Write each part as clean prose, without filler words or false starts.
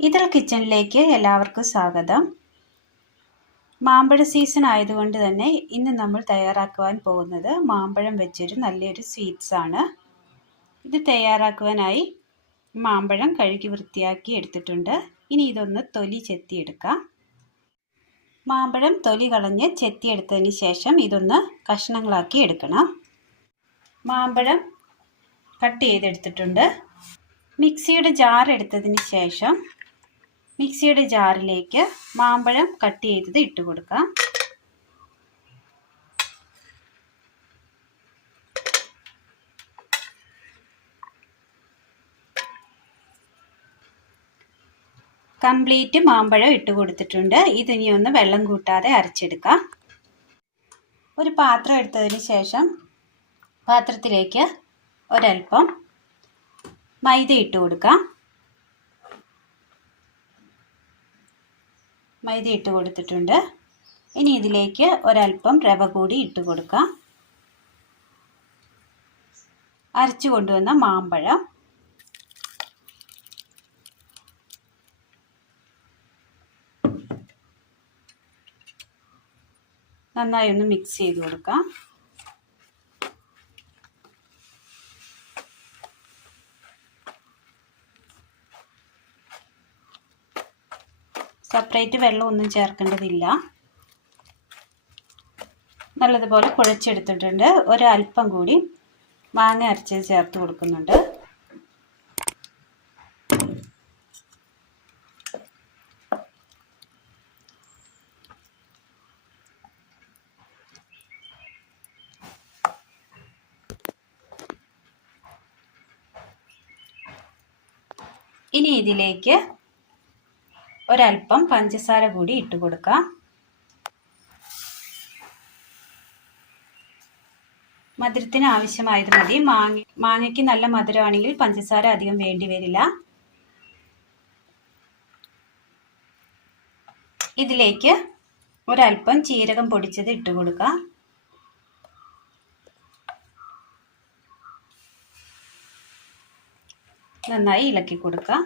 ഇതിൽ കിച്ചണിലേക്ക് എല്ലാവർക്കും സ്വാഗതം. മാമ്പഴ സീസൺ ആയതുകൊണ്ട് തന്നെ ഇന്ന് നമ്മൾ തയ്യാറാക്കുവാൻ പോകുന്നത് മാമ്പഴം വെച്ചൊരു നല്ലൊരു സ്വീറ്റ്സ് ആണ്. ഇത് തയ്യാറാക്കുവാനായി മാമ്പഴം കഴുകി വൃത്തിയാക്കി എടുത്തിട്ടുണ്ട്. ഇനി ഇതൊന്ന് തൊലി ചെത്തിയെടുക്കാം. മാമ്പഴം തൊലി കളഞ്ഞ് ചെത്തിയെടുത്തതിന് ശേഷം ഇതൊന്ന് കഷ്ണങ്ങളാക്കി എടുക്കണം. മാമ്പഴം കട്ട് ചെയ്തെടുത്തിട്ടുണ്ട്. മിക്സിയുടെ ജാർ എടുത്തതിന് ശേഷം മിക്സിയുടെ ജാറിലേക്ക് മാമ്പഴം കട്ട് ചെയ്തത് ഇട്ട് കൊടുക്കാം. കംപ്ലീറ്റ് മാമ്പഴം ഇട്ട് കൊടുത്തിട്ടുണ്ട്. ഇതിനി ഒന്ന് വെള്ളം കൂട്ടാതെ അരച്ചെടുക്കാം. ഒരു പാത്രം എടുത്തതിന് ശേഷം പാത്രത്തിലേക്ക് ഒരൽപ്പം മൈദ ഇട്ട് കൊടുക്കാം. മൈദ ഇട്ട് കൊടുത്തിട്ടുണ്ട്. ഇനി ഇതിലേക്ക് ഒരൽപ്പം റവ കൂടി ഇട്ട് കൊടുക്കാം. അരച്ചു കൊണ്ടുവന്ന മാമ്പഴം നന്നായി ഒന്ന് മിക്സ് ചെയ്ത് കൊടുക്കാം. സെപ്പറേറ്റ് വെള്ളമൊന്നും ചേർക്കേണ്ടതില്ല. നല്ലതുപോലെ കുഴച്ചെടുത്തിട്ടുണ്ട്. ഒരൽപ്പം കൂടി മാങ്ങ അരച്ചത് ചേർത്ത് കൊടുക്കുന്നുണ്ട്. ഇനി ഇതിലേക്ക് ഒരൽപ്പം പഞ്ചസാര കൂടി ഇട്ട് കൊടുക്കാം. മധുരത്തിന് ആവശ്യമായത് മതി. മാങ്ങയ്ക്ക് നല്ല മധുരമാണെങ്കിൽ പഞ്ചസാര അധികം വേണ്ടി വരില്ല. ഇതിലേക്ക് ഒരൽപ്പം ജീരകം പൊടിച്ചത് ഇട്ട് കൊടുക്കാം. നന്നായി ഇളക്കി കൊടുക്കാം.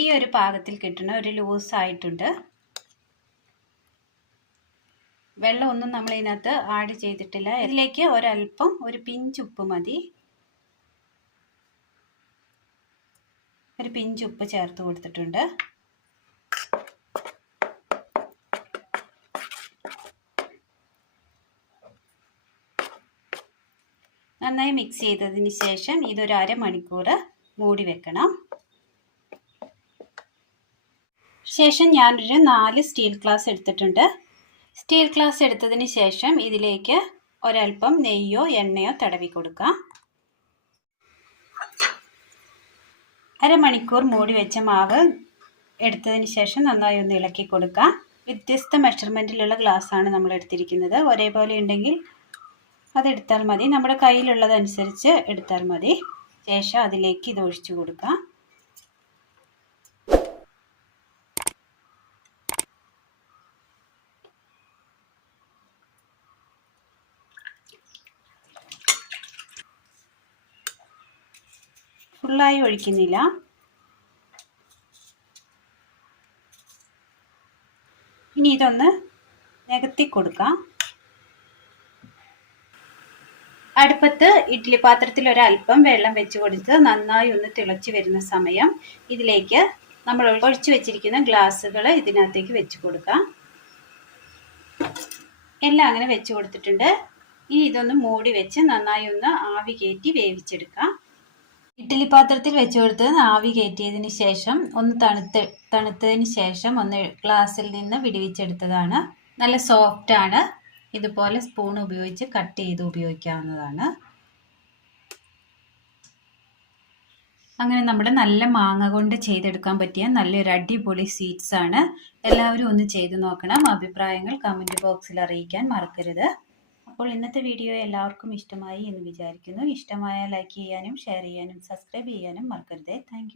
ഈ ഒരു പാകത്തിൽ കിട്ടുന്ന ഒരു ലൂസ് ആയിട്ടുണ്ട്. വെള്ളമൊന്നും നമ്മൾ ഇതിനകത്ത് ആഡ് ചെയ്തിട്ടില്ല. ഇതിലേക്ക് ഒരൽപ്പം ഒരു പിഞ്ച് ഉപ്പ് മതി. ഒരു പിഞ്ച് ഉപ്പ് ചേർത്ത് കൊടുത്തിട്ടുണ്ട്. നന്നായി മിക്സ് ചെയ്തതിന് ശേഷം ഇതൊരു അരമണിക്കൂർ മൂടി വെക്കണം. ശേഷം ഞാനൊരു 4 സ്റ്റീൽ ഗ്ലാസ് എടുത്തിട്ടുണ്ട്. സ്റ്റീൽ ഗ്ലാസ് എടുത്തതിന് ശേഷം ഇതിലേക്ക് ഒരൽപ്പം നെയ്യോ എണ്ണയോ തടവി കൊടുക്കാം. അരമണിക്കൂർ മൂടി വെച്ച മാവ് എടുത്തതിന് ശേഷം നന്നായി ഒന്ന് ഇളക്കി കൊടുക്കാം. വ്യത്യസ്ത മെഷർമെൻറ്റിലുള്ള ഗ്ലാസ്സാണ് നമ്മൾ എടുത്തിരിക്കുന്നത്. ഒരേപോലെ ഉണ്ടെങ്കിൽ അതെടുത്താൽ മതി. നമ്മുടെ കയ്യിലുള്ളതനുസരിച്ച് എടുത്താൽ മതി. ശേഷം അതിലേക്ക് ഇത് ഒഴിച്ചു കൊടുക്കാം. ഫുള്ളായി ഒഴിക്കുന്നില്ല. ഇനി ഇതൊന്ന് നികത്തി കൊടുക്കാം. അടുപ്പത്ത് ഇഡ്ഡലി പാത്രത്തിൽ ഒരൽപ്പം വെള്ളം വെച്ച് കൊടുത്ത് നന്നായി ഒന്ന് തിളച്ച് വരുന്ന സമയം ഇതിലേക്ക് നമ്മൾ ഒഴിച്ചു വെച്ചിരിക്കുന്ന ഗ്ലാസ്സുകൾ ഇതിനകത്തേക്ക് വെച്ച് കൊടുക്കാം. എല്ലാം അങ്ങനെ വെച്ച് കൊടുത്തിട്ടുണ്ട്. ഇനി ഇതൊന്ന് മൂടി വെച്ച് നന്നായി ഒന്ന് ആവി കയറ്റി വേവിച്ചെടുക്കാം. ഇഡ്ഡലി പാത്രത്തിൽ വെച്ച് കൊടുത്ത് ആവി കയറ്റിയതിന് ശേഷം ഒന്ന് തണുത്തതിന് ശേഷം ഒന്ന് ഗ്ലാസ്സിൽ നിന്ന് വിടുവിച്ചെടുത്തതാണ്. നല്ല സോഫ്റ്റ് ആണ്. ഇതുപോലെ സ്പൂൺ ഉപയോഗിച്ച് കട്ട് ചെയ്ത് ഉപയോഗിക്കാവുന്നതാണ്. അങ്ങനെ നമ്മുടെ നല്ല മാങ്ങ കൊണ്ട് ചെയ്തെടുക്കാൻ പറ്റിയ നല്ലൊരു അടിപൊളി സ്വീറ്റ്സ് ആണ്. എല്ലാവരും ഒന്ന് ചെയ്ത് നോക്കണം. അഭിപ്രായങ്ങൾ കമൻറ്റ് ബോക്സിൽ അറിയിക്കാൻ മറക്കരുത്. അപ്പോൾ ഇന്നത്തെ വീഡിയോ എല്ലാവർക്കും ഇഷ്ടമായി എന്ന് വിചാരിക്കുന്നു. ഇഷ്ടമായാൽ ലൈക്ക് ചെയ്യാനും ഷെയർ ചെയ്യാനും സബ്സ്ക്രൈബ് ചെയ്യാനും മറക്കരുത്. താങ്ക്